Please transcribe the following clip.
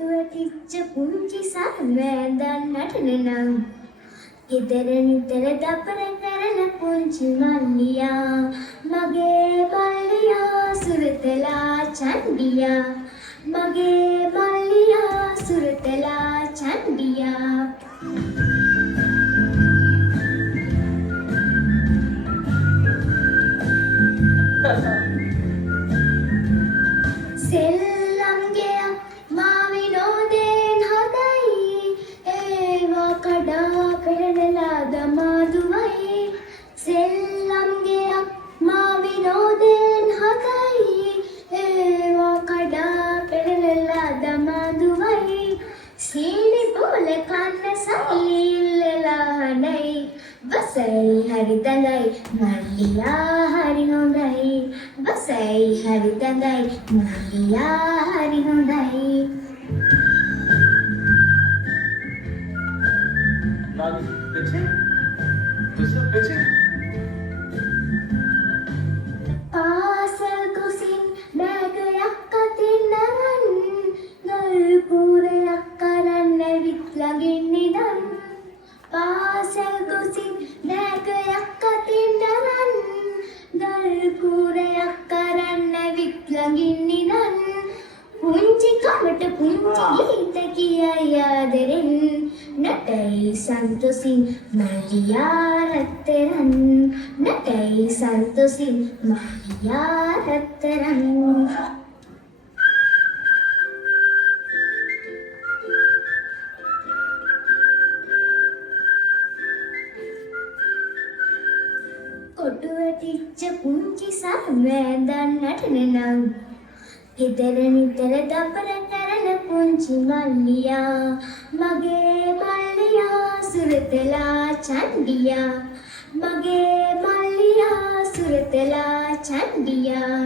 කොටු වැටිච්ච පුංචි සම්වැදන් නටනනම් ගෙදර නිතර දපර කරන පුංචි මල්ලියා මගේ මල්ලියා සුරතලා චන්ඩියා මගේ මල්ලියා සුරතලා චන්ඩියා සෙල්ලම්ගේ මා විනෝදයෙන් හදයි ඒවා කඩා පෙරනලා දමා දුවයි සෙල්ලම්ගේ මා විනෝදයෙන් හදයි ඒවා කඩා පෙරනලා දමා දුවයි සීනි බෝල කන්න සල්ලි ඉල්ලලා නැයි බසයි හරි දඟයි මල්ලියා හරි හොඳයි බසයි හරි දඟයි මල්ලියා හරි හොඳයි Lagi kecil, besar kecil. පාසල් කුසින් බෑගයක් අතින් අරන් ගල් පුරයක් අරන් ඇවිත් ළඟින් නිදන් පාසල් කුසින් බෑගයක් අතින් අරන් ගල් පුරයක් අරන් ඇවිත් ළඟින් නිදන් පුංචි කමට පුංචි ගීත කියයි ආදරෙන් නටයි සන්තෝසින් මල්ලියා රත්තරන් නටයි සන්තෝසින් මල්ලියා රත්තරන් කොටු වැටිච්ච පුංචි සම්වැදන් නටනනම් ගෙදර නිතර දපර කරන පුංචි මල්ලියා මගේ මල්ලියා සුරතලා චන්ඩියා මගේ මල්ලියා සුරතලා චන්ඩියා